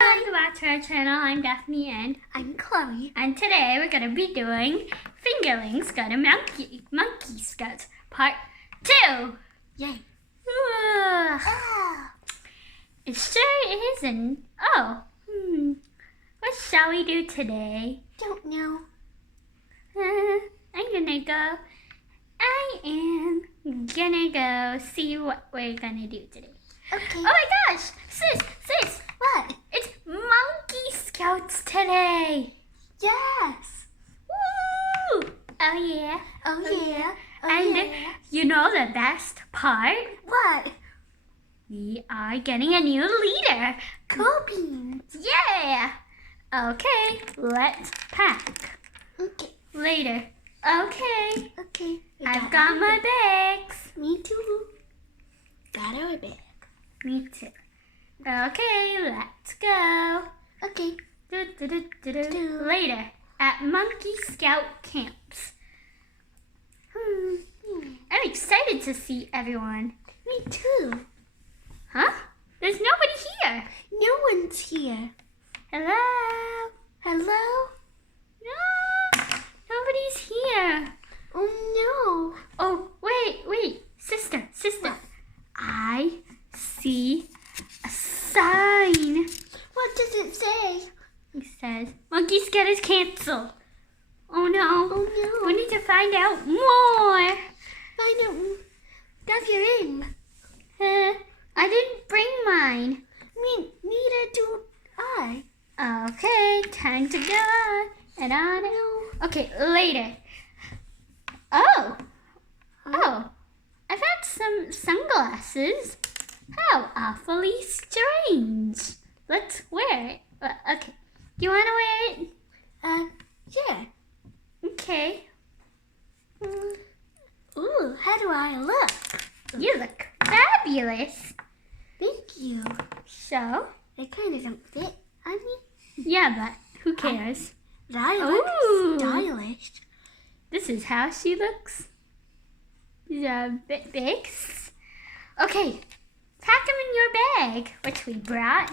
Welcome back to our channel. I'm Daphne and I'm Chloe. And today we're going to be doing Fingerlings Go to Monkey Scouts Part 2. Yay. It sure isn't. What shall we do today? Don't know. I'm gonna go. I am gonna go see what we're gonna do today. Okay. Oh my gosh! Sis! What? It's Monkey Scouts today! Yes. Woo! Oh yeah. Oh yeah. And you know the best part? What? We are getting a new leader. Cool beans. Yeah! Okay, let's pack. Okay. Later. Okay. Okay. I've got my bags. Me too. Got our bag. Me too. Okay, let's go. Okay. Later at Monkey Scout camps. I'm excited to see everyone. Me too. Huh? There's nobody here. No one's here. Hello? Hello? No, nobody's here. Oh no. Oh, wait. Sister. What? I see a sign. What does it say? It says, Monkey Scout is canceled. Oh no. Oh no. We need to find out more. Find out. Got your ring. I didn't bring mine. Neither do I. Okay, time to go. And on. No. Okay, later. Oh, I found some sunglasses. How awfully strange. Let's wear it. Okay, do you want to wear it? Yeah. Okay. Ooh, how do I look? You look fabulous. Thank you. So, I kind of don't fit on me. yeah, but who cares? But I Ooh. look stylish. This is how she looks. These are bags. Okay, pack them in your bag, which we brought.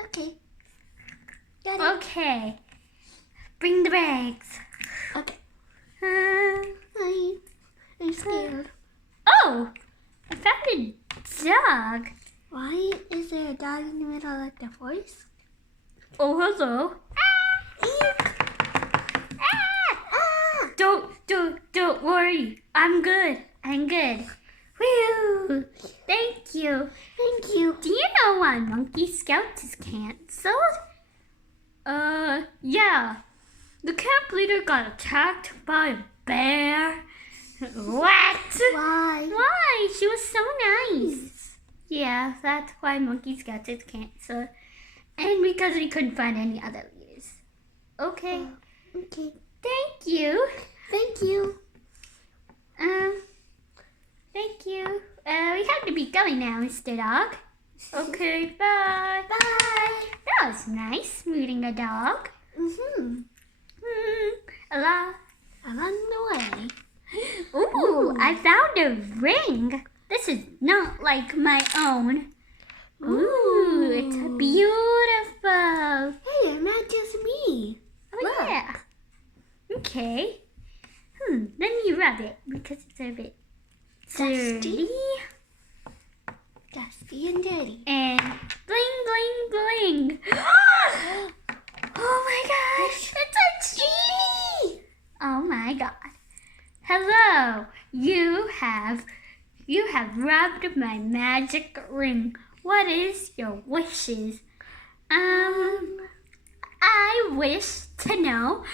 Okay. Got it. Okay, bring the bags. Okay. Uh, I'm scared. oh, I found a dog. Why is there a dog in the middle of the forest? Oh, hello. Don't worry. I'm good. Whew. Thank you. Thank you. Do you know why Monkey Scouts is canceled? Yeah. The camp leader got attacked by a bear. What? Why? Why? She was so nice. Yeah, that's why Monkey Scouts is canceled. And because we couldn't find any other leaders. Okay. Okay. Thank you. Thank you. Thank you. We have to be going now, Mr. Dog. Okay, bye. Bye. That was nice, meeting a dog. Hello. I'm on the way. Ooh, I found a ring. This is not like my own. Ooh, it's beautiful. Hey, it matches me. Oh, Look. yeah. Okay. Let me rub it because it's a bit dirty. Dusty and dirty. And bling. Oh my gosh, it's a genie! Oh my god. Hello, you have rubbed my magic ring. What is your wishes? I wish to know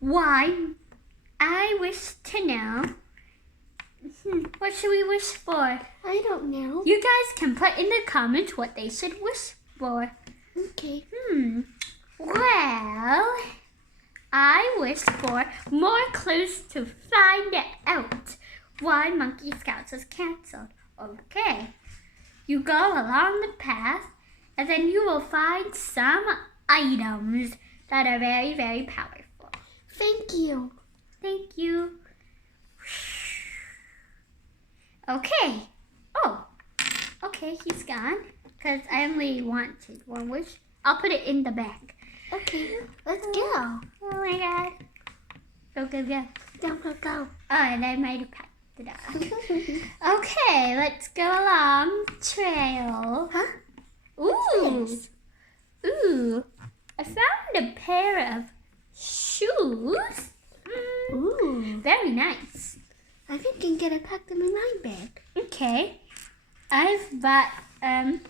why. What should we wish for? I don't know. You guys can put in the comments what they should wish for. Okay. Well, I wish for more clues to find out why Monkey Scouts was canceled. Okay. You go along the path, and then you will find some items that are very, very powerful. Thank you. Thank you. Okay. Oh, okay, he's gone. Because I only wanted one wish. I'll put it in the bag. Okay, let's go. Oh my god. Go, go, go. Go. Oh, and I might have packed it up. Okay, let's go along the trail. Huh? Ooh. Yes. Ooh. I found a pair of shoes. Ooh. Very nice. I think I can get a pack them in my bag. Okay. I've bought, oh,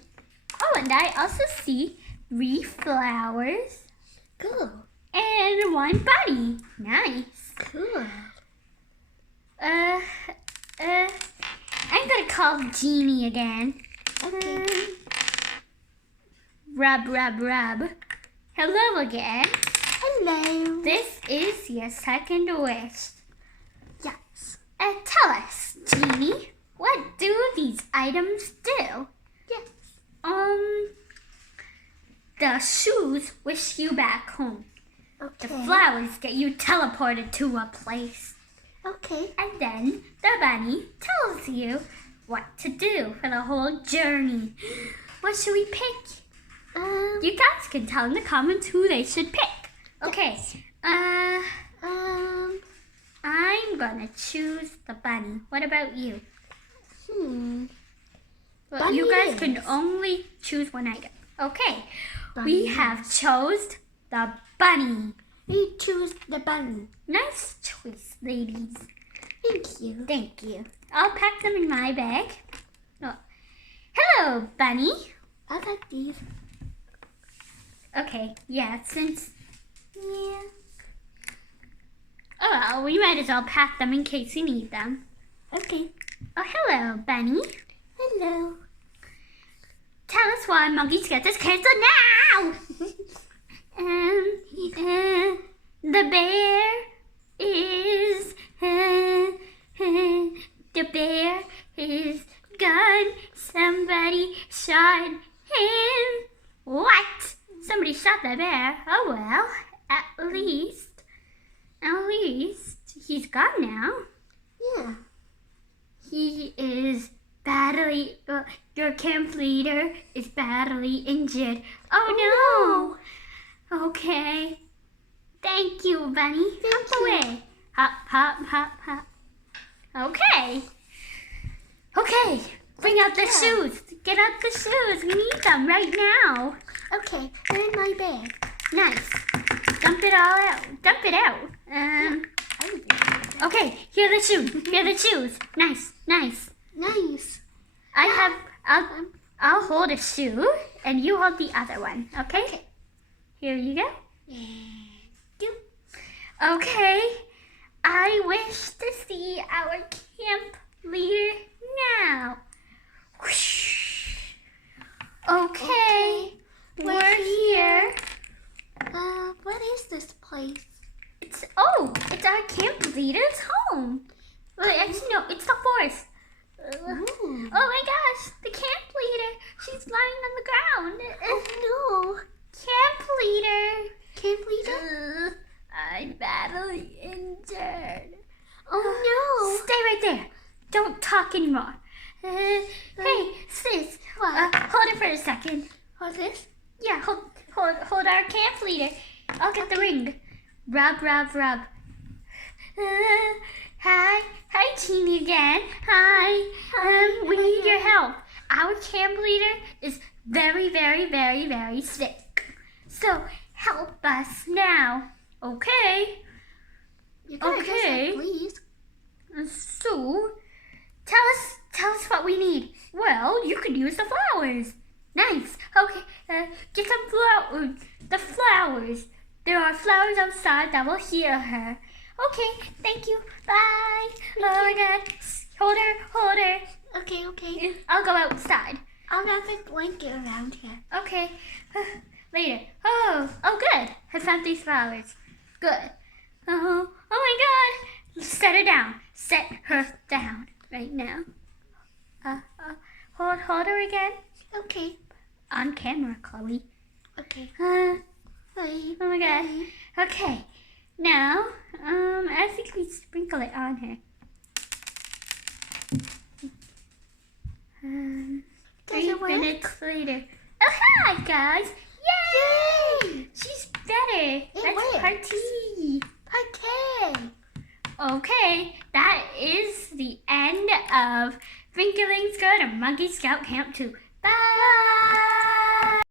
and I also see 3 flowers Cool. and 1 bunny. Nice. Cool. I'm gonna call Jeannie again. Okay. Rub, rub, rub. Hello again. Hello. This is your second wish. Yes. Tell us, Jeannie, what do these items do? Yes. The shoes wish you back home. Okay. The flowers get you teleported to a place. Okay. And then the bunny tells you what to do for the whole journey. What should we pick? You guys can tell in the comments who they should pick. Okay. I'm gonna choose the bunny. What about you? Well, Bunny you guys it can is. only choose one item. Okay. Bunny We it have chose the bunny. We choose the bunny. Nice choice, ladies. Thank you. Thank you. I'll pack them in my bag. Oh. Hello, bunny. I got these. Okay, yeah, yeah. Oh, well, we might as well pack them in case you need them. Okay. Oh, hello, bunny. Hello. Tell us why monkeys get this canceled now. The bear is gone. Somebody shot him. What? Somebody shot the bear. Oh well. At least he's gone now. Yeah. He is badly. Your camp leader is badly injured. Oh no. Okay. Thank you, bunny. Hop away. Hop, hop, hop, hop. Okay. Okay. Bring out the shoes. Get out the shoes. We need them right now. Okay. They're in my bag. Nice. Dump it all out. Dump it out. Okay. Here are the shoes. Here are the shoes. Nice. Nice. Nice. I'll hold a shoe and you hold the other one. Okay. Here you go. Okay, I wish to see our camp leader now. Whoosh. Okay, we're here. What is this place? It's our camp leader's home. Well, actually, no, it's the forest. Ooh. Oh my gosh, the camp leader. She's lying on the ground. Oh no. Camp leader. Camp leader? I'm badly injured. Oh Stay right there. Don't talk anymore. Hey, sis. What? Hold it for a second. no. What's this? Yeah, hold our camp leader. I'll get the ring. Rub, rub, rub. Hi, Teeny again. Hi. We need your help. Our camp leader is very, very, very, very sick. So help us now. Okay. You gotta Okay. guess that, please. So, tell us what we need. Well, you could use the flowers. Nice. Okay, get some flowers. The flowers. There are flowers outside that will heal her. Okay, thank you. Bye. Oh my God. Hold her. Okay. I'll go outside. I'll wrap a blanket around here. Okay. Later. Oh, good. I found these flowers. Good. Oh my God. Set her down. Set her down right now. Hold her again. Okay. On camera, Chloe. Okay. Oh Bye. my God. Okay. Now, I think we sprinkle it on her. 3 Does it work? minutes later. Oh, hi, guys. Yay! Okay, that is the end of Fingerlings Go to Monkey Scout Camp 2. Bye!